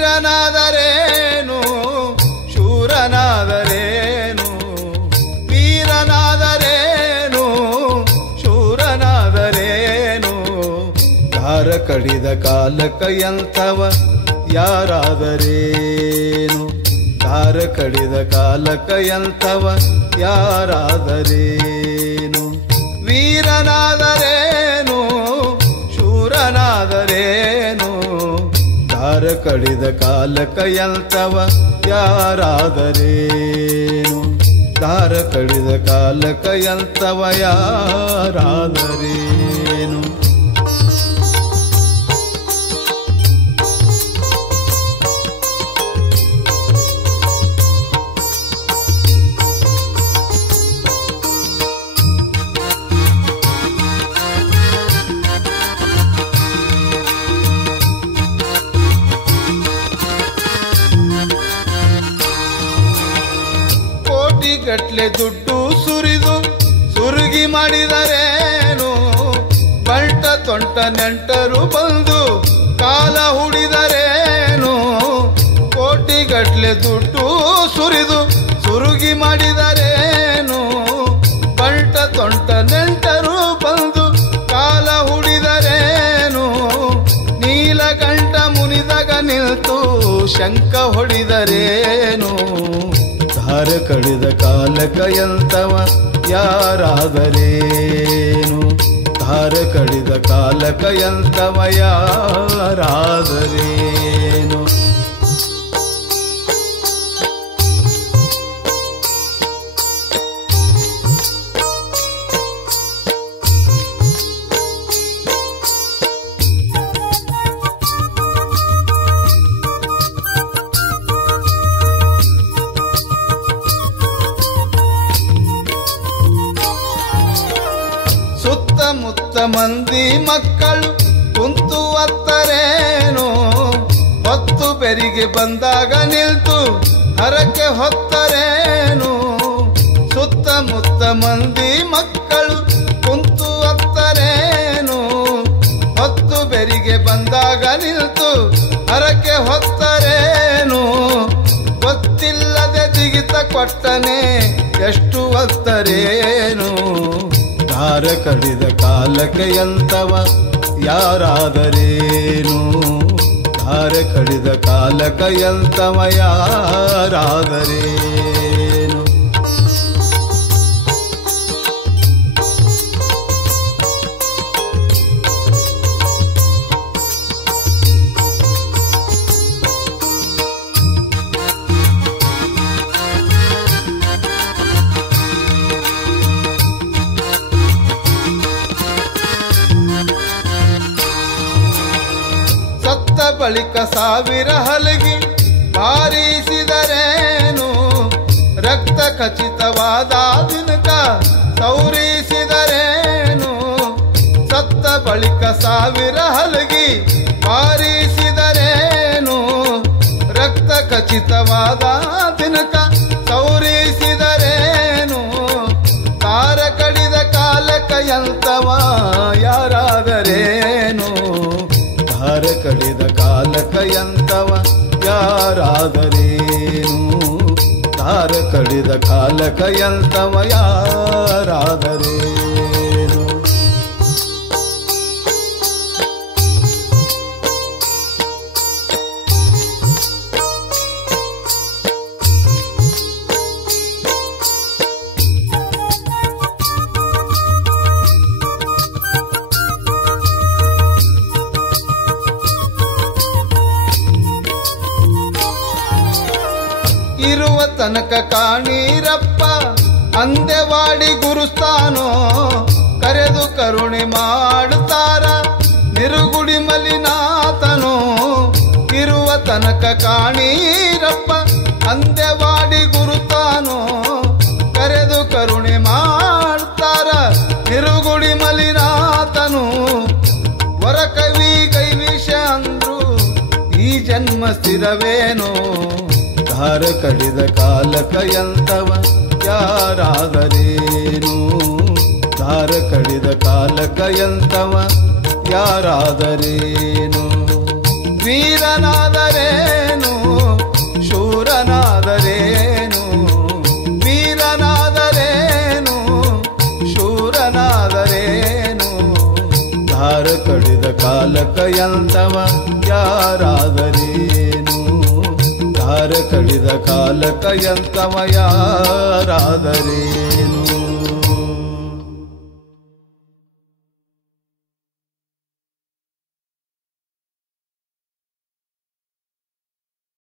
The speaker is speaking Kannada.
ವೀರನಾದರೇನು ಶೂರನಾದರೇನು, ವೀರನಾದರೇನು ಶೂರನಾದರೇನು, ದಾರ ಕಡಿದ ಕಾಲಕ ಎಂಥವ ಯಾರಾದರೇನು, ದಾರ ಕಡಿದ ಕಾಲಕ ಎಂಥವ ಯಾರಾದರೇನು. ವೀರನಾದರೇನು ಶೂರನಾದರೇನು, ದಾರ ಕಡಿದ ಕಾಲಕ ಎಂಥವ ಯಾರಾದರೇನು, ದಾರ ಕಡಿದ ಕಾಲಕ ಎಂಥವ ಯಾರಾದರೇನು. ಗಟ್ಲೆ ದುಡ್ಡು ಸುರಿದು ಸುರುಗಿ ಮಾಡಿದರೇನು, ಬಂಟ ತೊಂಟ ನೆಂಟರು ಬಂದು ಕಾಲ ಹುಡಿದರೇನು. ಕೋಟಿಗಟ್ಲೆ ದುಡ್ಡು ಸುರಿದು ಸುರುಗಿ ಮಾಡಿದರೇನು, ಬಂಟ ತೊಂಟ ನೆಂಟರು ಬಂದು ಕಾಲ ಹುಡಿದರೇನು. ನೀಲಕಂಠ ಮುನಿದಾಗ ನಿಲ್ತು ಶಂಕ ಹೊಡಿದರೇನು, ದಾರ ಕಡಿದ ಕಾಲಕ ಎಂಥವ ಯಾರಾದರೇನು, ದಾರ ಕಡಿದ ಕಾಲಕ ಎಂಥವ ಯಾರಾದರೇನು. ಸುತ್ತಮುತ್ತ ಮಂದಿ ಮಕ್ಕಳು ಕುಂತು ಅತ್ತರೇನು, ಹೊತ್ತು ಬೆರಿಗೆ ಬಂದಾಗ ನಿಲ್ತು ಹರಕೆ ಹೊತ್ತರೇನು. ಸುತ್ತಮುತ್ತ ಮಂದಿ ಮಕ್ಕಳು ಕುಂತು ಅತ್ತರೇನು, ಹೊತ್ತು ಬೆರಿಗೆ ಬಂದಾಗ ನಿಲ್ತು ಹರಕೆ ಹೊತ್ತರೇನು. ಗೊತ್ತಿಲ್ಲದೆ ಜಿಗಿತ ಕೊಟ್ಟನೆ ಎಷ್ಟು ಒತ್ತರೇನು, ದಾರ ಕಡಿದ ಕಾಲಕ ಎಂಥವ ಯಾರಾದರೇನು, ದಾರ ಕಡಿದ ಕಾಲಕ ಎಂಥವ ಯಾರಾದರೇನು. ಬಳಿಕ ಸಾವಿರ ಹಲಗಿ ಬಾರಿಸಿದರೇನು, ರಕ್ತ ಖಚಿತವಾದ ದಿನಕ ಸೌರಿಸಿದರೇನು. ಸತ್ತ ಬಳಿಕ ಸಾವಿರ ಹಲಗಿ ಬಾರಿಸಿದರೇನು, ರಕ್ತ ಖಚಿತವಾದ ದಿನಕ ಸೌರಿಸಿದರೇನು. ದಾರ ಕಡಿದ ಕಾಲಕ ಎಂಥವ ಯಾರಾದರೇನು, ದಾರ ಕಡಿದ ಕಾಲಕ ಎಂಥವ ಯಾರಾದರೇನು, ದಾರ ಕಡಿದ ಕಾಲಕ ಎಂಥವ ಯಾರಾದರೇನು. ಇರುವ ತನಕ ಕಾಣೀರಪ್ಪ ಅಂದೆವಾಡಿ ಗುರುಸ್ಥಾನೋ, ಕರೆದು ಕರುಣೆ ಮಾಡುತ್ತಾರ ನಿರುಗುಡಿ ಮಲಿನಾಥನೋ. ಇರುವ ತನಕ ಕಾಣೀರಪ್ಪ ಅಂದೆವಾಡಿ ಗುರುತಾನೋ, ಕರೆದು ಕರುಣೆ ಮಾಡುತ್ತಾರ ನಿರುಗುಡಿ ಮಲಿನಾಥನು. ವರಕವಿ ಕೈವಿಷ ಅಂದ್ರು ಈ ಜನ್ಮ ಸ್ಥಿರವೇನೋ, ದಾರ ಕಡಿದ ಕಾಲಕ ಎಂಥವ ಯಾರಾದರೇನು, ದಾರ ಕಡಿದ ಕಾಲಕ ಎಂಥವ ಯಾರಾದರೇನು. ವೀರನಾದರೇನು ಎಂತವ ಯಾರಾದರೇನು ದಾರ ಕಡಿದ ಕಾಲಕ ಎಂತವ ಯಾರಾದರೇನು